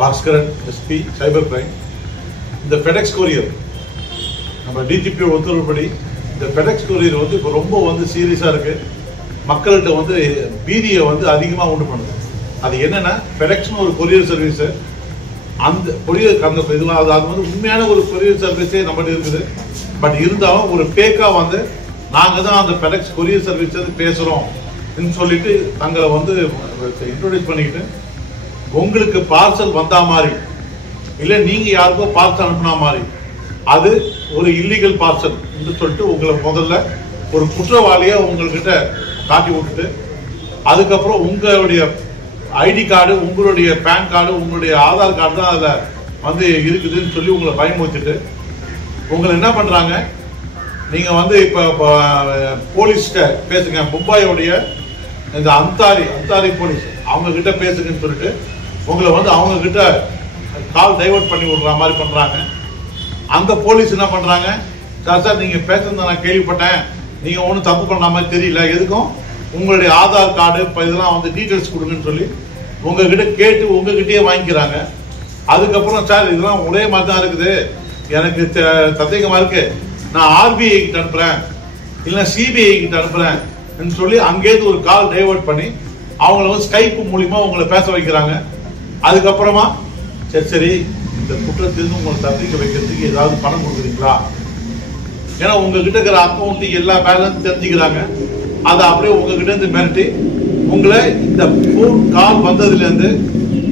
Bhaskaran SP cyber crime. இந்த FedEx courier நம்ம DGP உத்தரவுப்படி இந்த ஃபெடெக்ஸ் கொரியர் வந்து இப்போ ரொம்ப சீரியஸாக இருக்கு. மக்கள்கிட்ட பீதியை அதிகமாக உண்டு பண்ணுது. அது என்னன்னா, ஃபெடெக்ஸ்னு ஒரு கொரியர் சர்வீஸு, அந்த கொரியர் அந்த இதெல்லாம் அது உண்மையான ஒரு கொரியர் சர்வீஸே நம்மகிட்ட இருக்குது. பட் இருந்தாலும் ஒரு பேக்காக நாங்கள் தான் அந்த ஃபெடெக்ஸ் கொரியர் சர்வீஸ் பேசுகிறோம் சொல்லிட்டு தங்களை இன்ட்ரோடியூஸ் பண்ணிக்கிட்டு உங்களுக்கு பார்சல் வந்தா மாதிரி இல்லை நீங்கள் யாருக்கோ பார்சல் அனுப்புனா மாதிரி அது ஒரு இல்லீகல் பார்சல் என்று சொல்லிட்டு உங்களை முதல்ல ஒரு குற்றவாளியை உங்கள்கிட்ட காட்டி விட்டுட்டு அதுக்கப்புறம் உங்களுடைய ஐடி கார்டு, உங்களுடைய பேன் கார்டு, உங்களுடைய ஆதார் கார்டு தான் அதில் இருக்குதுன்னு சொல்லி உங்களை பயமுறுத்திட்டு உங்களை என்ன பண்ணுறாங்க, நீங்கள் இப்போ போலீஸ்கிட்ட பேசுங்க, மும்பாயோடைய இந்த அந்தாரி போலீஸ் அவங்க கிட்ட பேசுங்கன்னு சொல்லிட்டு உங்களை அவங்க கிட்ட கால் டைவர்ட் பண்ணி விடுற மாதிரி பண்றாங்க. அந்த போலீஸ் என்ன பண்றாங்க, சார் நீங்க பேசுறத நான் கேள்விப்பட்டேன், நீங்க ஒன்றும் தப்பு பண்ண மாதிரி தெரியல, எதுக்கும் உங்களுடைய ஆதார் கார்டு இதெல்லாம் டீட்டெயில்ஸ் கொடுங்கன்னு சொல்லி உங்ககிட்ட கேட்டு உங்ககிட்டயே வாங்கிக்கிறாங்க. அதுக்கப்புறம் சார் இதெல்லாம் ஒரே மாதிரி தான் இருக்குது, எனக்கு சந்தேகமா இருக்கு, நான் ஆர்பிஐ கிட்ட அனுப்புறேன் இல்லை சிபிஐ கிட்ட அனுப்புறேன் சொல்லி அங்கேருந்து ஒரு கால் டைவர்ட் பண்ணி அவங்கள ஸ்கைப் மூலியமா உங்களை பேச வைக்கிறாங்க. அதுக்கப்புறமா சரி இந்த குற்றத்திலிருந்து உங்களை தப்பிக்க வைக்கிறதுக்கு ஏதாவது பணம் கொடுக்குறீங்களா, ஏன்னா உங்ககிட்ட இருக்கிற அக்கௌண்ட் எல்லா பேலன்ஸ் தெரிஞ்சுக்கிறாங்க. அதை அப்படியே உங்ககிட்ட இருந்து மிரட்டி உங்களை இந்த போன் கால் வந்ததுல இருந்து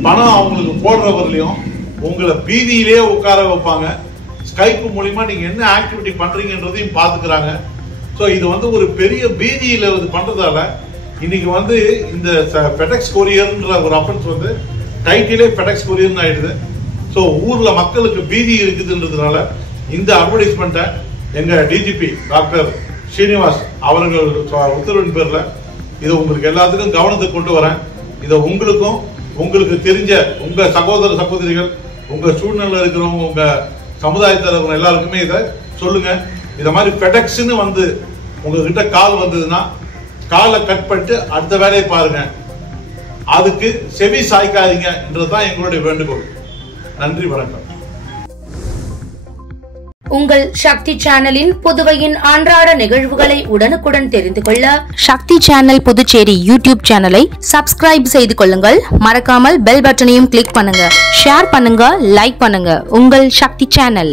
பணம் அவங்களுக்கு போடுறவர்களையும் உங்களை பீதியிலேயே உட்கார வைப்பாங்க. ஸ்கைப் மூலியமா நீங்க என்ன ஆக்டிவிட்டி பண்றீங்கன்றதையும் பாத்துக்கிறாங்க. ஸோ இது ஒரு பெரிய பீதியில பண்றதால இன்னைக்கு இந்த ஃபெடெக்ஸ் கொரியர்ன்ற ஒரு அஃபென்ஸ் டைட்டிலே ஃபெடெக்ஸ் கொரியர்னு ஆயிடுது. ஸோ ஊர்ல மக்களுக்கு பீதி இருக்குதுன்றதுனால இந்த அட்வர்டைஸ்மெண்ட்டை எங்க டிஜிபி டாக்டர் ஸ்ரீனிவாஸ் அவர்கள் உத்தரவின் பேர்ல இதை உங்களுக்கு எல்லாத்துக்கும் கவனத்துக்கு கொண்டு வரேன். இதை உங்களுக்கும் உங்களுக்கு தெரிஞ்ச உங்க சகோதர சகோதரிகள், உங்க சூழ்நிலை இருக்கிறவங்க, உங்க சமுதாயத்தில் எல்லாருக்குமே இதை சொல்லுங்க. இத மாதிரி ஃபெடெக்ஸ்னு உங்ககிட்ட கால் வந்ததுன்னா காலை கட் பண்ணிட்டு அடுத்த வேலையை பாருங்க, அதுக்கு செவி சாய்க்காதீங்க என்றதுதான் எங்களுடைய வேண்டுகோள். நன்றி, வணக்கம். உங்கள் சக்தி சேனலின் புதுவையின் அன்றாட நிகழ்வுகளை உடனுக்குடன் தெரிந்து கொள்ள சக்தி சேனல் புதுச்சேரி யூடியூப் சேனலை சப்ஸ்கிரைப் செய்து கொள்ளுங்கள். மறக்காமல் பெல் பட்டனையும் கிளிக் பண்ணுங்க, ஷேர் பண்ணுங்க, லைக் பண்ணுங்க. உங்கள் சக்தி சேனல்.